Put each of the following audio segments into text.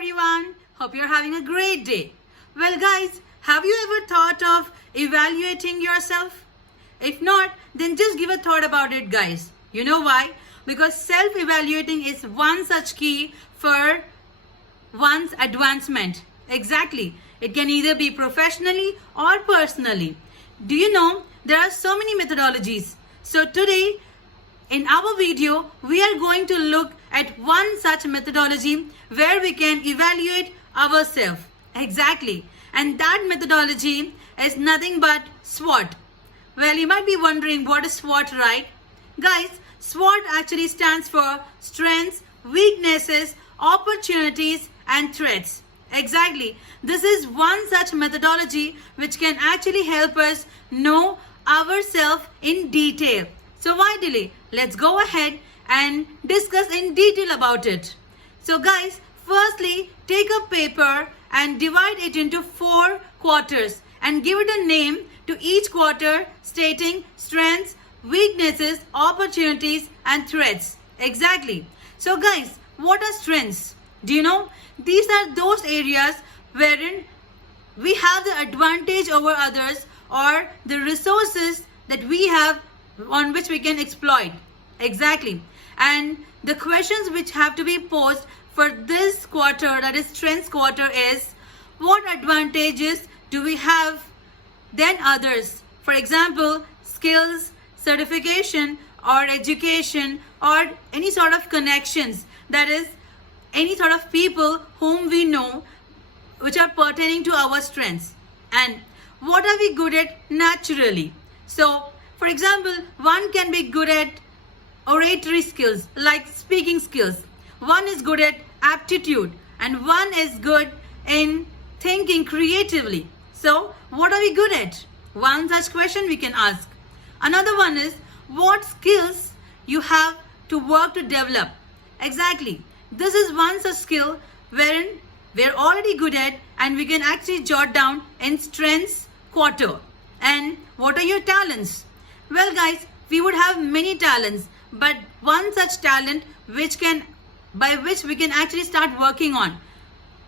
everyone. Hope you're having a great day. Well, guys, have you ever thought of evaluating yourself? If not, then just give a thought about it, guys. You know why? Because self-evaluating is one such key for one's advancement. Exactly. It can either be professionally or personally. Do you know there are so many methodologies? So today, in our video, we are going to look at one such methodology where we can evaluate ourselves. Exactly. And that methodology is nothing but SWOT. Well, you might be wondering what is SWOT, right? Guys, SWOT actually stands for strengths, weaknesses, opportunities, and threats. Exactly. This is one such methodology which can actually help us know ourselves in detail. So why delay? Let's go ahead and discuss in detail about it. So guys, firstly, take a paper and divide it into 4 quarters and give it a name to each quarter stating strengths, weaknesses, opportunities, and threats. Exactly. So guys, what are strengths? Do you know? These are those areas wherein we have the advantage over others or the resources that we have on which we can exploit. Exactly. And the questions which have to be posed for this quarter, that is strengths quarter, is what advantages do we have than others? For example, skills, certification, or education, or any sort of connections, that is any sort of people whom we know which are pertaining to our strengths. And what are we good at naturally? So, for example, one can be good at oratory skills, like speaking skills. One is good at aptitude, and one is good in thinking creatively. So, what are we good at? One such question we can ask. Another one is, what skills you have to work to develop? Exactly. This is one such skill wherein we're already good at and we can actually jot down in strengths quarter. And what are your talents? Well guys, we would have many talents, but one such talent by which we can actually start working on,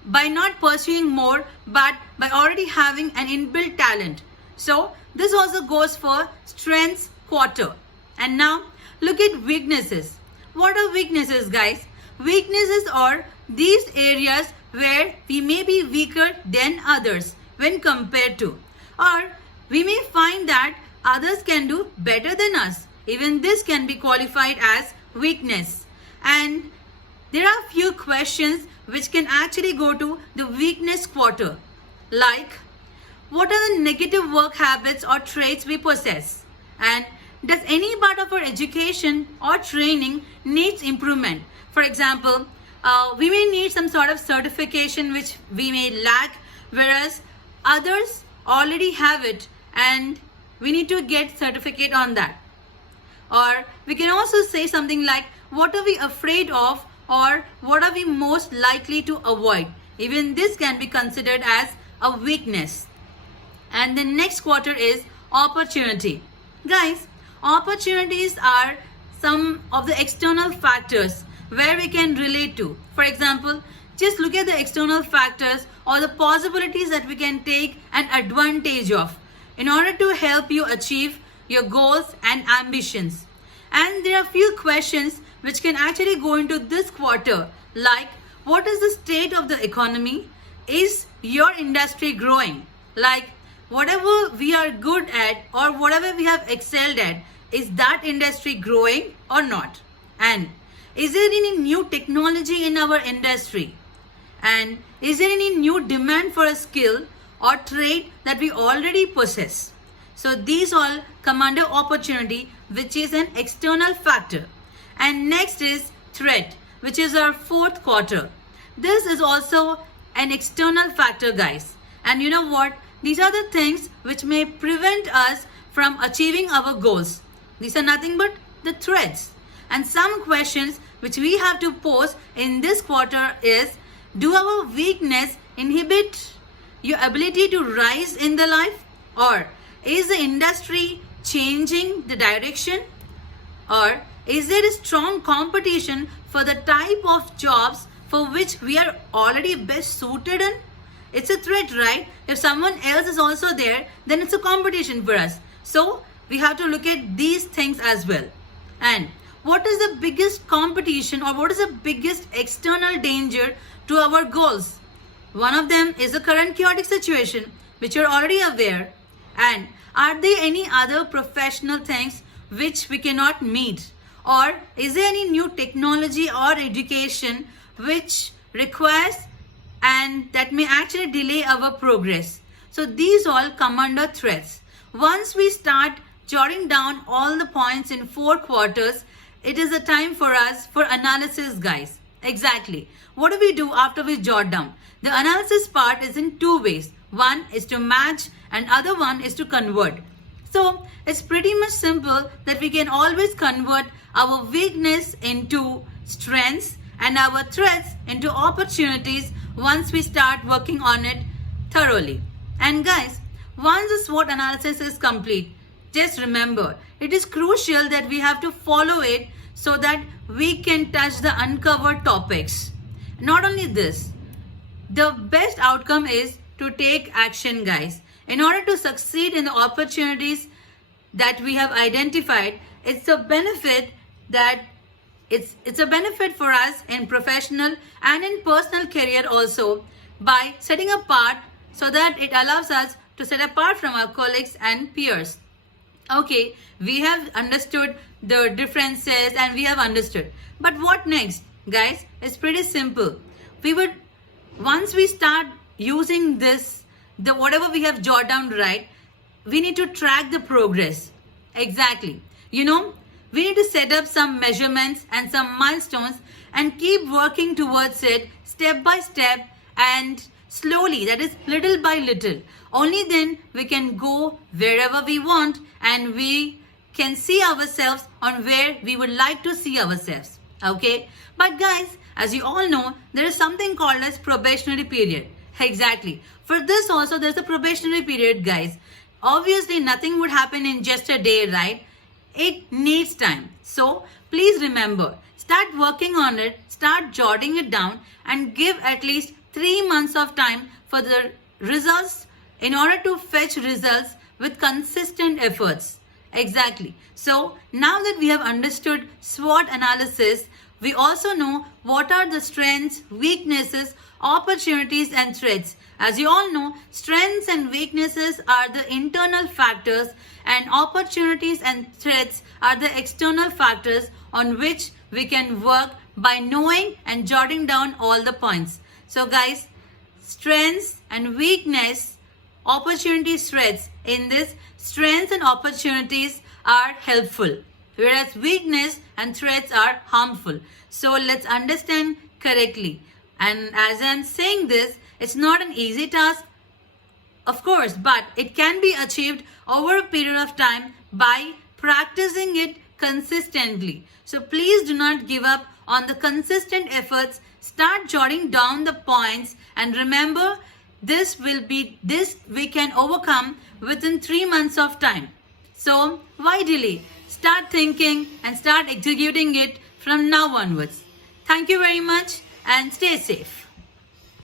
by not pursuing more, but by already having an inbuilt talent. So this also goes for strengths quarter. And now look at weaknesses. What are weaknesses, guys? Weaknesses are these areas where we may be weaker than others when compared to, or we may find that others can do better than us. Even this can be qualified as weakness. And there are few questions which can actually go to the weakness quarter, like what are the negative work habits or traits we possess, and does any part of our education or training needs improvement? For example, we may need some sort of certification which we may lack, whereas others already have it and we need to get certificate on that. Or we can also say something like, what are we afraid of, or what are we most likely to avoid? Even this can be considered as a weakness. And the next quarter is opportunity. Guys, opportunities are some of the external factors where we can relate to. For example, just look at the external factors or the possibilities that we can take an advantage of in order to help you achieve your goals and ambitions. And there are few questions which can actually go into this quarter, like what is the state of the economy? Is your industry growing? Like whatever we are good at or whatever we have excelled at, is that industry growing or not? And is there any new technology in our industry? And is there any new demand for a skill or trade that we already possess? So these all come under opportunity, which is an external factor. And next is threat, which is our 4th quarter. This is also an external factor, guys. And you know what? These are the things which may prevent us from achieving our goals. These are nothing but the threats. And some questions which we have to pose in this quarter is, do our weakness inhibit your ability to rise in the life? Or is the industry changing the direction? Or is there a strong competition for the type of jobs for which we are already best suited in? It's a threat, right? If someone else is also there, then it's a competition for us. So we have to look at these things as well. And what is the biggest competition, or what is the biggest external danger to our goals? One of them is the current chaotic situation, which you're already aware. And are there any other professional things which we cannot meet? Or is there any new technology or education which requires and that may actually delay our progress? So these all come under threats. Once we start jotting down all the points in 4 quarters, it is a time for us for analysis, guys. Exactly. What do we do after we jot down? The analysis part is in 2 ways. One is to match and other one is to convert. So it's pretty much simple that we can always convert our weakness into strengths and our threats into opportunities once we start working on it thoroughly. And guys, once the SWOT analysis is complete, just remember, it is crucial that we have to follow it so that we can touch the uncovered topics. Not only this, the best outcome is to take action, guys. In order to succeed in the opportunities that we have identified, it's a benefit that it's a benefit for us in professional and in personal career also, by setting apart so that it allows us to set apart from our colleagues and peers. Okay, we have understood the differences and we have understood. But what next, guys? It's pretty simple. Once we start using this, the whatever we have jotted down, right, we need to track the progress. Exactly. We need to set up some measurements and some milestones and keep working towards it step by step and slowly, that is little by little. Only then we can go wherever we want and we can see ourselves on where we would like to see ourselves. Okay? But guys, as you all know, there is something called as probationary period. Exactly. For this also, there's a probationary period, guys. Obviously, nothing would happen in just a day, right? It needs time. So, please remember, start working on it, start jotting it down and give at least 3 months of time for the results in order to fetch results with consistent efforts. Exactly. So, now that we have understood SWOT analysis, we also know what are the strengths, weaknesses, opportunities and threats. As you all know, strengths and weaknesses are the internal factors and opportunities and threats are the external factors on which we can work by knowing and jotting down all the points. So guys, strengths and weakness, opportunities, threats. In this, strengths and opportunities are helpful, whereas weakness and threats are harmful. So let's understand correctly. And as I'm saying this, it's not an easy task, of course, but it can be achieved over a period of time by practicing it consistently. So please do not give up on the consistent efforts. Start jotting down the points and remember, this we can overcome within 3 months of time. So why delay? Start thinking and start executing it from now onwards. Thank you very much and stay safe.